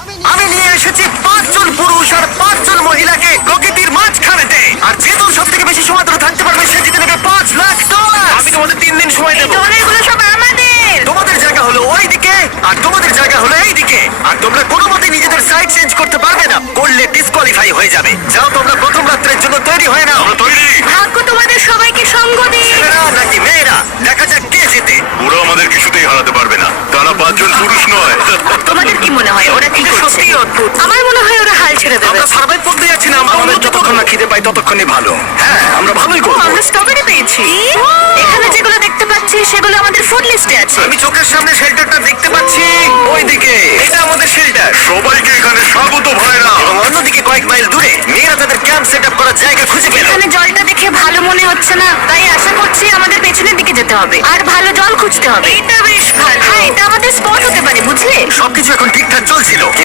আমি নিয়ে এসেছি 5 জন পুরুষ আর 5 জন মহিলাকে প্রকৃতির মাঝখানেতে, আর যে দল সব থেকে বেশি সময় ধরে থাকতে পারবে সে জিতে নেবে $5,00,000। আমি তোমাদের 3 দিন সময় দেবো। ডলারগুলো সব আমাদের। তোমাদের জায়গা হলো ওই দিকে আর তোমাদের জায়গা হলো এই দিকে, আর তোমরা কোনো মতে নিজেদের সাইড চেঞ্জ করতে পারবে না, করলে ডিসকোয়ালিফাই হয়ে যাবে। যাও তোমরা প্রথম রাত্রের জন্য তৈরি হয়ে নাও। আমরা তৈরি। ভাগ্য তোমাদের সবাইকে সঙ্গ দিন। ছেলেরা নাকি মেয়েরা, দেখা যাক কে জেতে। ওরা আমাদের কিছুতেই হারাতে পারবে না, তারা 5 জন পুরুষ নয়। তোমাদের কি মনে হয় ওরা কি করছে? সত্যি অদ্ভুত। আমার মনে হয় ওরা হাল ছেড়ে দেবে। আমরা সার্ভাইভ করতে যাচ্ছি না, আমাদের যতক্ষণ না খিদে পাই ততক্ষণই ভালো। হ্যাঁ, আমরা ভালোই ও, করব। আমরা স্ট্রবেরি পেয়েছি। এখানে যেগুলো দেখতে পাচ্ছি সেগুলো আমাদের ফুড লিস্টে আছে। আমি চোখের সামনে শেল্টারটা দেখতে পাচ্ছি, ওইদিকে। এটা আমাদের শেল্টার। সবাইকে এখানে স্বাগত ভাইরা। এবং অন্যদিকে কয়েক মাইল দূরে মেয়েরা তাদের ক্যাম্প সেট আপ করার জায়গা খুঁজে পেল। এখানে জলটা দেখে ভালো মনে হচ্ছে না, তাই আশা করছি আমাদের পেছনের দিকে যেতে হবে আর ভালো জল খুঁজতে হবে। এটা বেশ ভালো। হ্যাঁ, এটা আমাদের স্পট হতে পারে, বুঝলে? সবকিছু এখন ঠিকঠাক চলছিল।